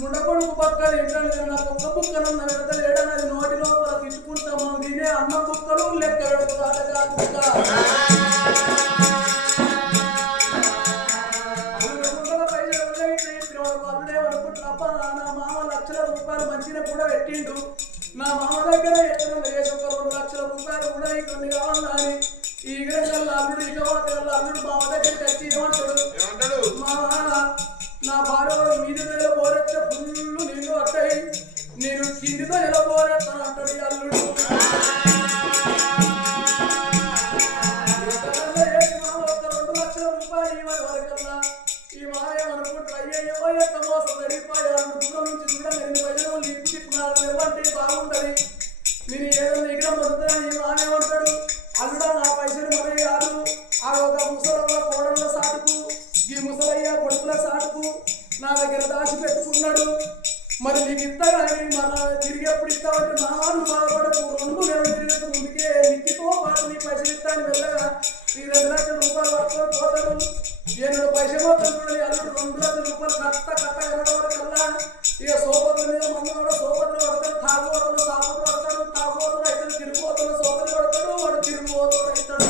ముండకొడుకు పక్కలు ఏంటంటే నా కుక్క బుక్కలు నా పెడతలు ఏడన్నది నోటి లోపల తిట్టుకుంటాము దీనే అన్న కుక్కలు లెక్క పెడుతుందా కుక్క అనుకుంటున్నప్ప నా మామ లక్షల రూపాయలు మంచిగా కూడా పెట్టిండు నా మామ దగ్గర ఎక్కడ లేచి ఒక 2 లక్షల రూపాయలు కూడా కొన్ని కావాలని ఈ గల్ల అల్లుడు ఇక అల్లుడు మామ దగ్గరికి వచ్చి ఏమంటాడు మా నా భార్య మీద నెల పోరెత్తే ఫుల్లు నీళ్ళు వస్తాయి నేను కిందితో ఎలా పోరేస్తాను అంటాడు ఈ అల్లుడు 2 లక్షల రూపాయలు ఇవ్వాలి వరకల్లా ఈ మాయ అనుకుంటారు అయ్యో ఎంత మోసం జరిగిపోయారు దూరం నుంచి కూడా నేను ప్రజలు లిప్పు తిప్పున్నారు ఇవ్వంటే బాగుంటుంది నేను ఏదైనా దగ్గర మొదలుతాను ఈ మాయ ఉంటాడు అల్లుడా నా పైసలు మరి కాదు ఆ ఒక ముసల కోడళ్ళ సాటుకు ఈ ముసలయ్య కొడుకుల సాటుకు నా దగ్గర దాచి పెట్టుకున్నాడు మరి నీకు ఇస్తాగాని మన తిరిగేప్పుడు ఇస్తామంటే నా వాళ్ళు బాధపడకు 2 నెలలు తిరిగి ముందుకే నిక్కితో పాటు నీ పైసలు ఇస్తాను వెళ్ళగా ఈ 2 లక్షల రూపాయలు పట్టుకొని పోతాడు నేను పైసలు పోతాను అల్లుడు 2 లక్షల రూపాయలు కట్ట వెళ్ళడం వరకల్లా ఇక సోపతుల మీద మందు కూడా సోపతులు పడతాడు తాగుబోతులు సాపతులు పడతాడు తాగుబోతులు అయితే తిరిగిపోతులు సోపతులు పడతాడు వాడు తిరిగిపోతులు అవుతాడు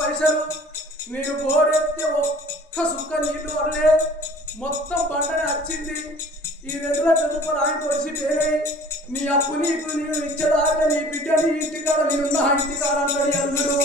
పైసలు నేను బోరెత్తే ఒక్క సుక్క నీళ్లు వరలే మొత్తం పంటనే వచ్చింది ఈ 2 లక్షల రూపాయలు ఆయన పొడిచి పేరై నీ అప్పు నీకు నేను ఇచ్చేదాకా నీ బిడ్డ నీ ఇంటికాడ నేనున్న ఇంటికాడ అంటాడు అల్లుడు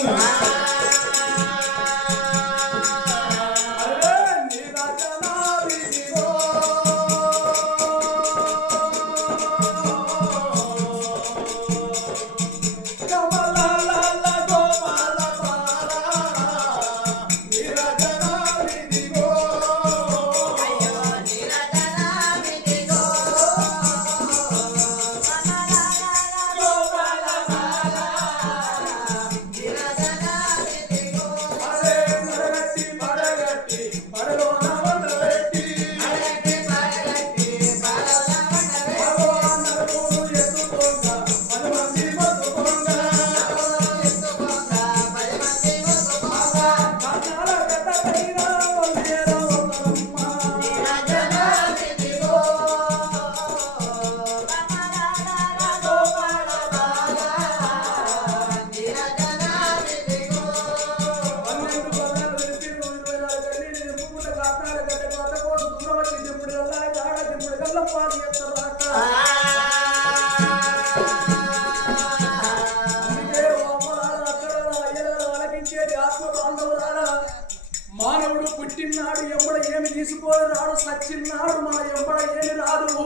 మానవుడు పుట్టినాడు ఎంబడ ఏమి తీసుకోని రాడు సచ్చిన్నాడు మన ఎంబడ ఏమి రాదు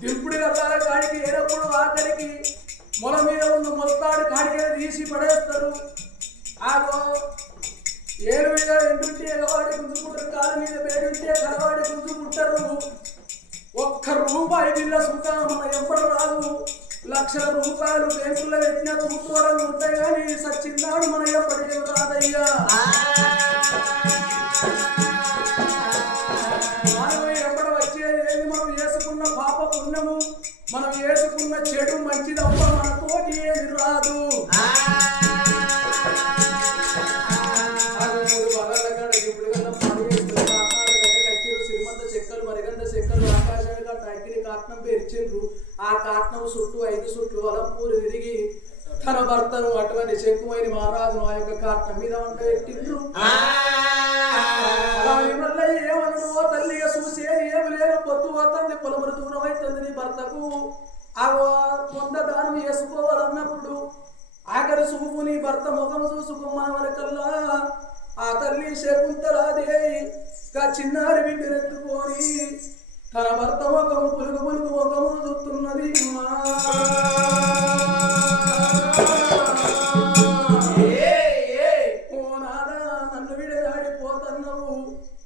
దింపుడు గల్లాల కాడికి ఏడప్పుడు ఆఖరికి మొల మీద ఉన్న మొత్తాడు కాడికి తీసి పడేస్తారు ఆగో ఏడు మీద ఎండుంటే ఎగవాడి గుంజుకుంటారు కాలు మీద వేడుంటే కలవాడి గుంజుకుంటారు అంటారు ఒక్క రూపాయి బిల్ల సుఖ మన ఎప్పుడు రాదు లక్షల రూపాయలు బ్యాంకుల్లో పెట్టిన తూర్పువరంగా ఉంటాయి కానీ సచ్చిన్నాడు మన ఎప్పటికీ రాదయ్యా మనం ఎప్పుడు వచ్చేది మనం వేసుకున్న పాప పుణ్యము మనం వేసుకున్న చెడు మంచిదప్ప మన తోటి ఏది రాదు ఆ కాట్నం చుట్టూ 5 చుట్లు వలంపూరు తిరిగి తన భర్తను అటువంటి చెక్కుమైన మహారాజు ఆ యొక్క కాట్నం మీద వంట పెట్టిండ్రు వల్ల ఏమను తల్లిగా చూసేది ఏమి లేదు పొత్తు పోతుంది పొలములు దూరం అవుతుంది నీ భర్తకు ఆ కొంత దానం వేసుకోవాలన్నప్పుడు ఆఖరి చూపు నీ భర్త ముఖం చూసుకోమన వరకల్లా ఆ తల్లి శకుంతలాదేవి చిన్నారి బిడ్డనెత్తుకొని తన భర్త ముఖము పులుగు పులుగు ముఖము చూస్తున్నది ఓ నాదా నన్ను విడదాడిపోతున్నావు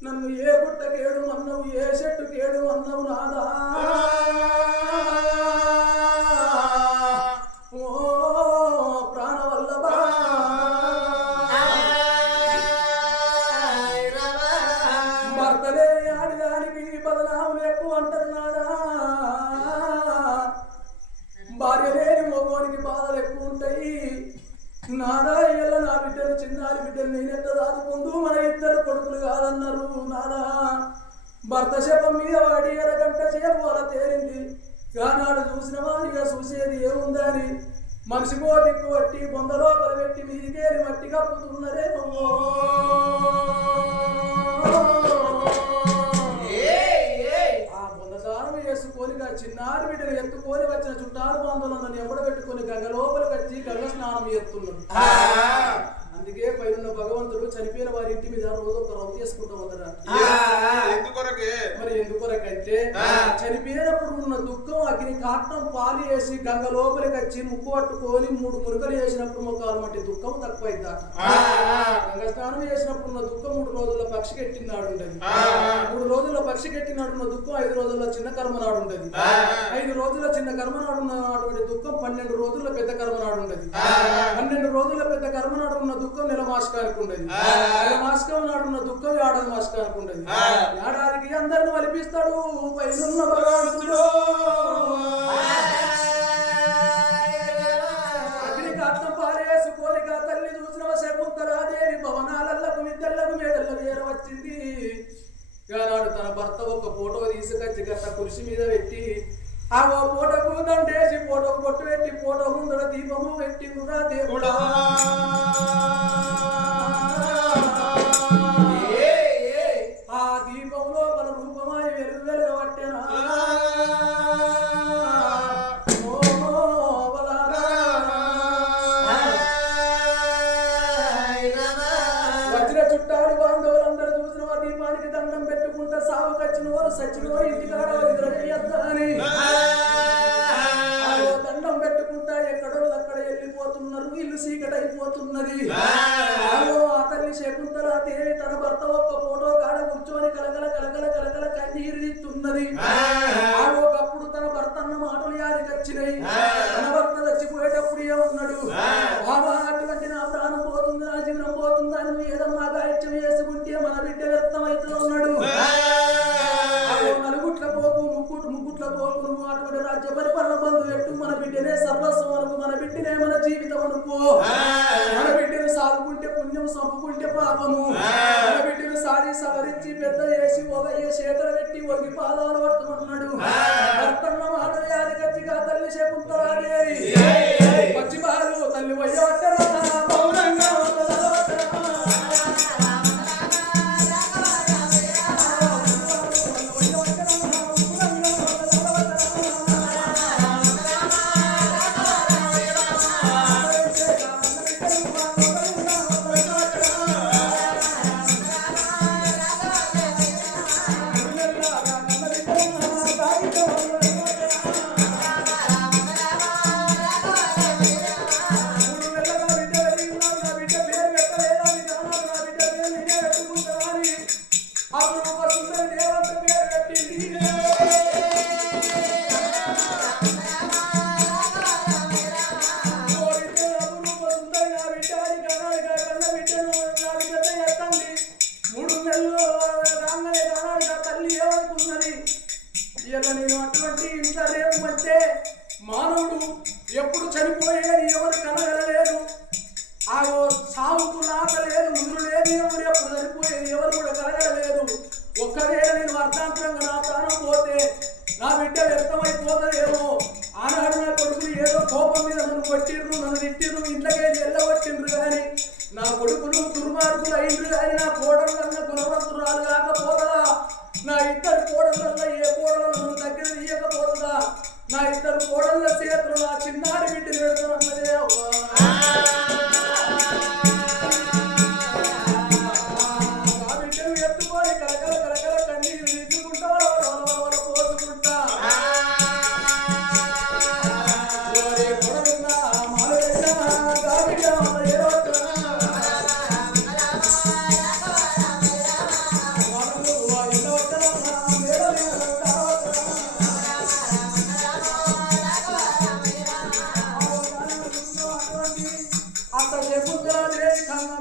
నన్ను ఏ గుట్టకేడు అన్నవు ఏ చెట్టుకేడు అన్నవు నాదా ఓ ప్రాణవల్లభా భర్తలే ఆడిదానికి బదనాములు ఎక్కువ అంటారు నాదా భార్య లేని మగవానికి బాధలు ఎక్కువ ఉంటాయి నాదా ఇళ్ళ నా బిడ్డలు చిన్నారి బిడ్డలు నేనెట్ట దాచుకుంటూ మన ఇద్దరు కొడుకులు కాదన్నారు నాదా భర్త శపం మీద వాడి అరగంట సేపు అలా తేరింది కానాడు చూసిన వాడిగా చూసేది ఏముందని మనిషికో దిక్కు పట్టి బొందలో పలబెట్టి మీదికేరి మట్టి కప్పుతున్నరే వేసుకొని చిన్నారి బిడ్డను ఎత్తుకొని వచ్చిన చుట్టాలు బంధువులను ఎవడ పెట్టుకొని గంగ లోపలికి వచ్చి గంగ స్నానం చేస్తున్నాడు అందుకే పైన భగవంతుడు చనిపోయిన వారి ఇంటి మీద రోజు ఒక రౌ చేసుకుంటూ వద్దరా మరి ఎందుకొరకంటే చనిపోయినప్పుడు ఉన్న దుఃఖం అగ్ని కాటం పాలు వేసి గంగ లోపలికి వచ్చి ముక్కు పట్టుకొని 3 మురుకలు వేసినప్పుడు ముఖాలు మట్టి దుఃఖం తక్కువైందట గంగ స్నానం చేసినప్పుడు ఉన్న దుఃఖం 3 రోజుల్లో పక్షి కెట్టినాడు ఉండదు 3 రోజుల్లో పక్షి కెట్టినాడు ఉన్న దుఃఖం 5 రోజుల్లో చిన్న కర్మనాడు ఉండదు 5 రోజుల్లో చిన్న కర్మనాడు ఉన్నటువంటి దుఃఖం 12 రోజుల్లో పెద్ద కర్మనాడు ఉండదు 12 రోజుల్లో పెద్ద కర్మనాడు ఉన్న దుఃఖం నెల మాసకానికి ఉండదు నెల మాసకం నాడు ఉన్న దుఃఖం ఏడాది మాసకానికి ఉండదు ఏడాదికి అందరిని వలిపిస్తాడు పైనున్న భగవంతుడు అగ్ని కాత్తం పారేసుకోని తల్లి చూసిన శకుంతలాదేవి భవనాలకు మిద్దెలకు మేడలకు ఏర వచ్చింది నాడు తన భర్త ఒక ఫోటో తీసుకొచ్చి గట్ట కుర్చీ మీద పెట్టి ఆ ఫోటోకు దండేసి ఫోటోకు బొట్టు పెట్టి ఫోటో ముందర దీపము పెట్టి కూడా దేవుడా ఆ దీపంలో మన రూపమాయి వెలుగబట్టెనా వచ్చిన చుట్టాలు బాంధవులందరూ చూసిన ఆ దీపానికి దండం పెట్టుకుంటా సాగు కచ్చిన వారు సచ్చిన ఇంటికాడ ఎదురయ్యని దండం పెట్టుకుంటా ఎక్కడో అక్కడ వెళ్ళిపోతున్నారు ఇల్లు చీకటైపోతున్నది ఆ తల్లి శకుంతలాదేవి తన భర్త ఒక్క ఫోటో కాడ కూర్చొని కలకల కలకల కలకల కన్నీరు తీస్తున్నది ఒకప్పుడు తన భర్త అన్న మాటలు యాదికొచ్చినాయి తన భర్త చచ్చిపోయేటప్పుడు ఏమన్నాడు బాబా అటువంటి నా ప్రాణం పోతుంది నా జీవనం పోతుంది అని ఏదన్నా గాయత్యం చేసుకుంటే మన బిడ్డ వ్యర్థమైతే ఉన్నాడు నలుగుట్ల పోకు ముగ్గుట్ల పోకు నువ్వు అటువంటి రాజ్య పరిపాలన బంధు పెట్టు మన బిడ్డనే సర్వస్వం అనుకు మన బిడ్డనే మన జీవితం అనుకో మన బిడ్డను సాగుకుంటే పుణ్యం సంపుకుంటే పాపము మన బిడ్డను సాడి సవరించి పెద్ద చేసి ఒక చేతులు పెట్టి ఒగి పాదాలు పట్టమన్నాడు భర్తన్న మాటలు యాదికొచ్చిగా తల్లి శకుంతలాదేవి పచ్చి పాలు తల్లి వయ్యవట్టరా మౌనంగా ఇలా నేను అటువంటి ఇంత రేపు అంటే మానవుడు ఎప్పుడు చనిపోయేది ఎవరు కనగలలేదు ఆ సాగుకు నాట లేదు ముదురు లేదు ఎవరు ఎప్పుడు చనిపోయేది ఎవరు కూడా కలగలేదు ఒక్కవేళ నేను అర్థాంతరంగా నా ప్రాణం పోతే నా బిడ్డ వ్యక్తమైపోతుందేమో ఆనాడు నా కొడుకులు ఏదో కోపం మీద నన్ను కొట్టిండ్రు నన్ను తిట్టిండ్రు ఇంట్లోకి వెళ్ళవచ్చిండ్రు కానీ నా కొడుకులు దుర్మార్గులు అయిండ్రు కానీ నా కోడళ్ళ గుణవంతురాలు కాకపోతుందా నా ఇద్దరు కోడళ్ళ ఏ కోడలు నన్ను దగ్గర తీయకపోతుందా నా ఇద్దరు కోడళ్ళ చేతులు నా చిన్నారి బిడ్డ పెడుతున్నదే నా బిడ్డను ఎత్తుకొని కరకల కరకల కన్నీరు తీసుకుంటా పోసుకుంటా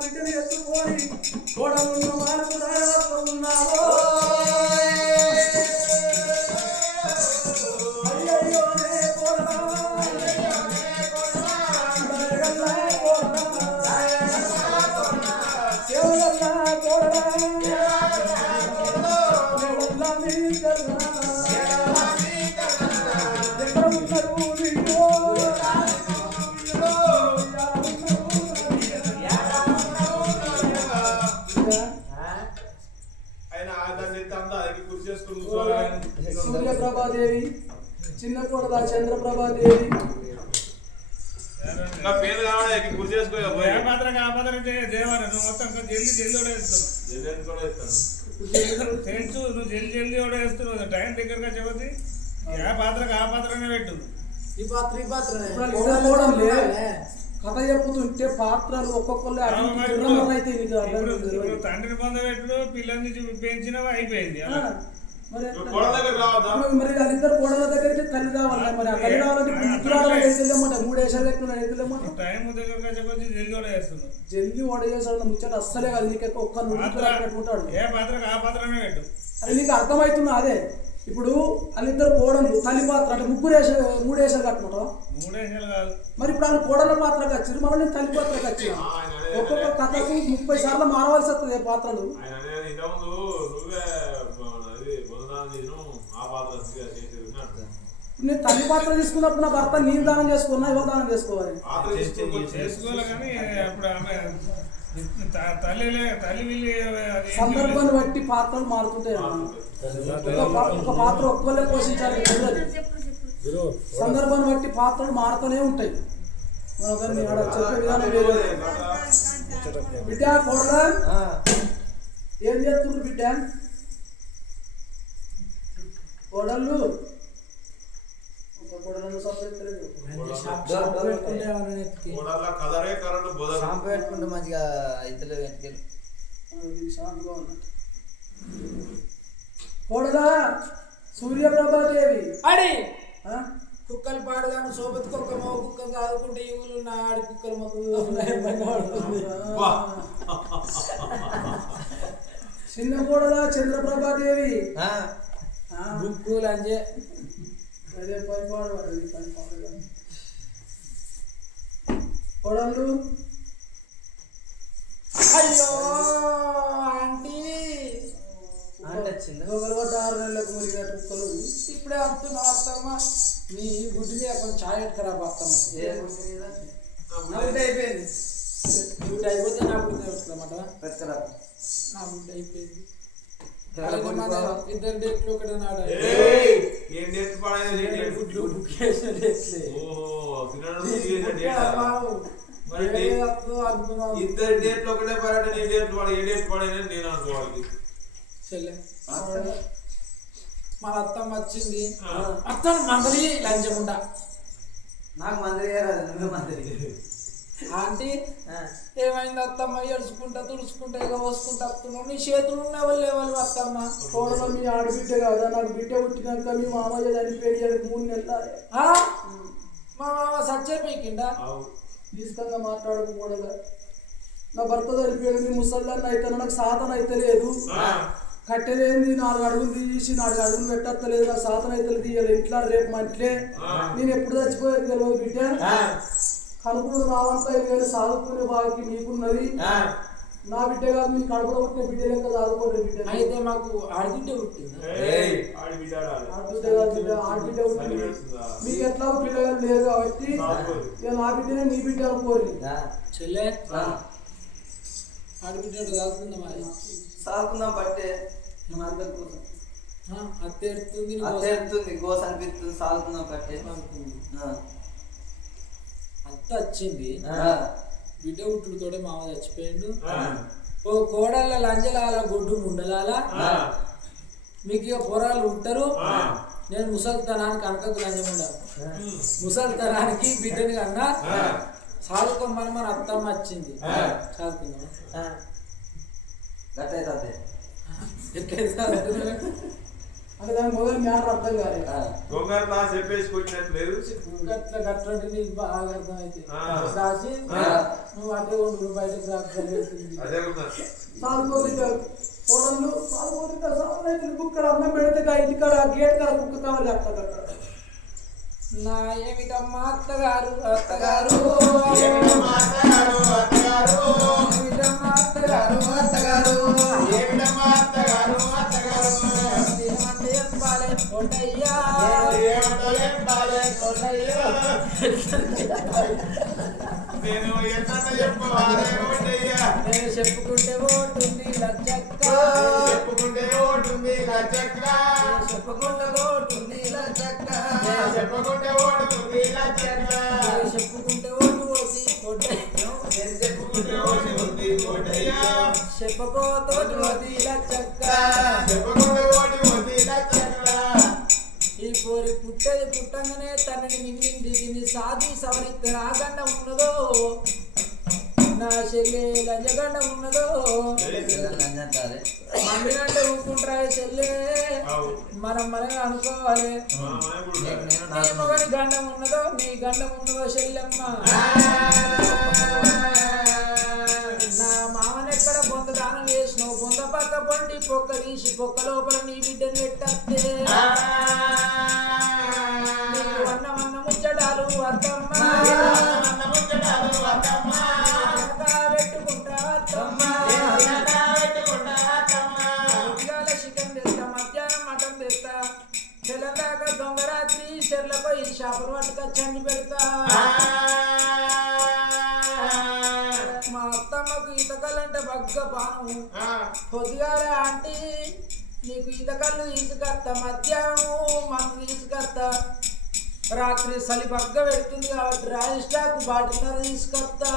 బిడ్డను ఎత్తుకొని గోడలున్న మార్పు ఉన్నావో సూర్యప్రభాదేవి చిన్న కోడల చంద్రప్రభాదేవి పేరు కావాలి గుర్తు చేసుకోవాలి తెలుసు నువ్వు జల్దీ కూడా వేస్తున్నావు టైం దగ్గరగా చెప్పది ఏ పాత్రకు ఆ పాత్రనే పెట్టు ఈ పాత్ర ఈ పాత్ర కథ చెప్పుతుంటే పాత్రలు ఒక్కొక్కరు అయితే తండ్రిని పొందబెట్టుడు పిల్లల్ని పెంచినవి అయిపోయింది మరి వాళ్ళిద్దరు కోడల దగ్గరికి తల్లి కావాలి మరి ఆ తల్లి కావాలంటే వెళ్తలేమంట 3 వేషాలు ఎక్కువ టైం దగ్గరగా చెప్పొచ్చి జల్దీ కూడా వేస్తున్నావు జల్దీ ఓడేసాడు ముచ్చట అస్సలే కాదు నీకు ఒక్క పెట్టుకుంటాడు ఏ పాత్రకు ఆ పాత్రనే పెట్టు అది నీకు అర్థమవుతున్నా అదే ఇప్పుడు వాళ్ళిద్దరు కోడలు తల్లి పాత్ర అంటే 3 వేషాలు కట్టుకుంటావా 3 వేషాలు కాదు మరి ఇప్పుడు వాళ్ళు కోడల పాత్రకు వచ్చారు మళ్ళీ నేను తల్లి పాత్రకు వచ్చిన ఒక్కొక్క కథకు 30 సార్లు మారవలసి వస్తుంది పాత్రలు నేను తల్లి పాత్ర తీసుకున్నప్పుడు నా భర్త నేను దానం చేసుకున్నా ఎవరు దానం చేసుకోవాలి చేసుకోవాలి కానీ అప్పుడు ఆమె సందర్భాన్ని బట్టి పాత్రలు మారుతుంటాయి ఒక పాత్ర ఒక్కళ్ళే పోషించాలి సందర్భాన్ని బట్టి పాత్రలు మారుతూనే ఉంటాయి చెప్పే విధానం వేరే బిడ్డ కోడలా ఏం చేస్తున్నారు బిడ్డ కోడళ్ళు పెట్టుకుంటే మంచిగా ఇతరులు వెంటకెళ్ళి కోడలా సూర్యప్రభాదేవి అడి కుక్కలు పాడగాను సోపతి కుక్క మగ కుక్క ఆదుకుంటే ఈ ఊళ్ళు ఉన్న ఆడి కుక్కలు చిన్న కోడలా చంద్రప్రభాదేవి బుక్కులు అంజే అదే పని పాడవాడు కోడళ్ళు అయ్యో ఆంటీ వచ్చింది 6 నెలలకు మురిగే కుక్కలు ఇప్పుడే వస్తున్నావు అత్తమ్మ నీ గుడ్డిని కొంచెం ఛాయ్ ఎట్టుకురా అత్తమ్మ అయిపోయింది గుడ్డి అయిపోతే నా గుడ్డి వస్తుందన్నమాట నా గుడ్డి అయిపోయింది ఇద్దరు డేట్లు ఒకటే నాడు ఇద్దరు డేట్లు ఒకటే పడట నీ డేట్లు వాడు ఏ డేట్ పడేదని నేను అనుకోవాలి చెల్లె మన అత్తమ్మ వచ్చింది అత్తమ్మ మందరి లంచముండా నాకు మందరి నువ్వు మందరి ఆంటీ ఏమైంది అత్తమ్మ ఏడుచుకుంటా తుడుచుకుంటా ఇక పోసుకుంటా వస్తున్నావు నీ చేతులు ఉన్న వాళ్ళు ఎవరు అత్తమ్మ కోడలు మీ ఆడబిడ్డ కదా నాకు బిడ్డ పుట్టినాక మీ మామయ్య చనిపోయి 3 నెలలు మా మామ సచ్చే పీకిండా తీసుకంగా మాట్లాడకు కోడలు నా భర్త చనిపోయాడు మీ ముసల్లాన్ని అయితే నాకు సాధన అయితే లేదు కట్టెలేంది 4 అడుగులు తీసి 4 అడుగులు పెట్టలేదు నా సాధన అయితే తీయాలి ఇంట్లో రేపు మంటలే నేను ఎప్పుడు చచ్చిపోయేది తెలియదు బిడ్డ కడుపులో రావంతా ఇవేళ సాగుకునే బాగా మీకున్నది నా బిడ్డ కాదు మీ కడుపులో పుట్టిన బిడ్డ లెక్క చదువుకోండి బిడ్డ అయితే మాకు ఆడబిడ్డ పుట్టింది ఆడబిడ్డ కాదు బిడ్డ ఆడబిడ్డ పుట్టింది మీకు ఎట్లా పిల్లగారు లేరు కాబట్టి ఇక నా బిడ్డనే నీ బిడ్డ అనుకోరు చెల్లె ఆడబిడ్డ కాకుండా మరి సాగుకుందాం పట్టే మేమందరి కోసం అత్తేరుతుంది అత్తేరుతుంది గోస అనిపిస్తుంది సాగుకుందాం పట్టే అత్త వచ్చింది బిడ్డ పుట్టుడుతోటే మామ చచ్చిపోయిండు ఓ కోడళ్ళ లంజలాల గొడ్డు ముండలాల మీకు ఇక పొరాలు ఉంటారు నేను ముసలితనానికి అనకకు లంజం ఉండాలి ముసలితనానికి బిడ్డని కన్నా సాదుకోమని మన అత్తమ్మ వచ్చింది చదువుకుందాం గట్టయితే అంటే దాని మొదలు మ్యాటర్ అర్థం కాలేదు దొంగలు నా చెప్పేసుకొచ్చినట్టు లేదు గట్ల గట్లంటే నీకు బాగా అర్థమైతే రాసి నువ్వు అటే ఉండు బయటకు రాకుండా అదే ఉన్నా సాదుకోదింటారు కోడళ్ళు సాదుకోదింటారు సాధన కుక్కడ అన్నం పెడితే ఇంటికాడ గేట్ కాడ కుక్క కావాలి అక్కడ నా ఏమిటమ్మా అత్తగారు అత్తగారు ఏమిటమ్మా అత్తగారు అత్తగారు ఏమిటమ్మా అత్తగారు అత్తగారు ఏమిటమ్మా అత్తగారు అత్తగారు ఏమంటే చెప్పాలి కొండయ్యా ఏమిటో చెప్పాలి కొండయ్యా నేను ఎంత చెప్పాలి కొండయ్యా నేను చెప్పుకుంటే ఓటుంది లచ్చక్క చెప్పుకుంటే ఓటుంది లచ్చక్క చెప్పుకుంటే ఓటుంది లచ్చక్క చెప్పుకుంటే ఓటుంది లచ్చక్క చెప్పుకుంటే ఓటు ఓసి కొండయ్య చెప్పుకుంటే ఓటుంది కొండయ్యా చెప్పబోతోటి ఓది లచ్చక్క చెప్పుకుంటే ఓటుంది లచ్చక్క ఈ కోరి పుట్టేది పుట్టంగానే తనని మిగిలింది దీన్ని సాధి సవరిస్తే రాగండ ఉన్నదో నా చెల్లె లంజగండ ఉన్నదో మందిరంటే ఊరుకుంటారా చెల్లె మనం అనుకోవాలి నీ మొగని గండం ఉన్నదో నీ గండం ఉన్నదో చెల్లెమ్మ నా మామని ఎక్కడ బొంద దానం వేసినావు బొంద పక్క పండి పొక్క తీసి పొక్క లోపల నీ బిడ్డను పెట్టస్తే నీకు అన్న ముచ్చటాలు అత్తమ్మ పెట్టుకుంటా అత్తమ్మ ఉద్యాల చికెన్ తెస్తా మధ్యాహ్నం మటన్ తెస్తా తెల్లదాకా దొంగరాత్రి చెర్లపై చేపలు పట్టుకొచ్చండి పెడతా మా అత్తమ్మకు ఈతకల్లంటే బగ్గ పాను పొద్దుగాల ఆంటీ నీకు ఈతకల్లు తీసుకొస్తా మధ్యాహ్నం మందు తీసుకొస్తా రాత్రి చలి బగ్గ పెడుతుంది కాబట్టి రాజిస్టాకు బాటిల్ తీసుకొస్తా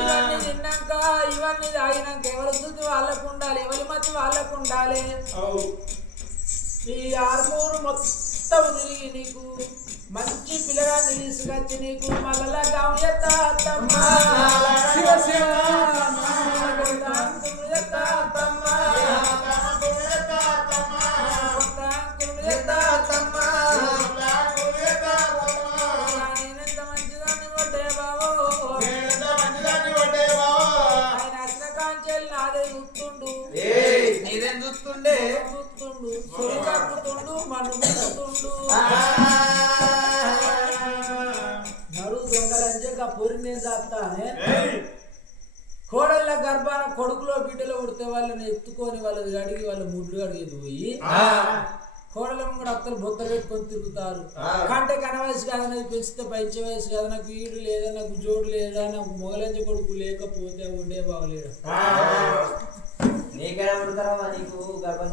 ఇవన్నీ తిన్నాక ఇవన్నీ తాగినాక ఎవరి శుద్ధి వాళ్ళకు ఉండాలి ఎవరి మధ్య వాళ్ళకు ఉండాలి ఈ ఆర్మూరు మొత్తం తిరిగి నీకు మంచి పిల్లగాన్ని తీసుకొచ్చి నీకు మళ్ళా గావుయత్తా అత్తమ్మ శివ శివ నీదేం చూస్తుండే నడు దొంగలంజగా పొరినే చేస్తానే కోడళ్ళ గర్భాన కొడుకులో బిడ్డలో ఉడితే వాళ్ళని ఎత్తుకొని వాళ్ళది అడిగి వాళ్ళ ముడ్లు అడిగేది పోయి కోడలను కూడా అత్తలు బొత్త పెట్టుకొని తిరుగుతారు కంటే కన వయసు కాదు నాకు పెంచితే పంచ వయసు కాదు నాకు ఈడు లేదా నాకు జోడు లేదా నాకు మొగలంజ కొడుకు లేకపోతే ఉండే బాగలేడు నీకేడా పుడతారా నీకు గర్భం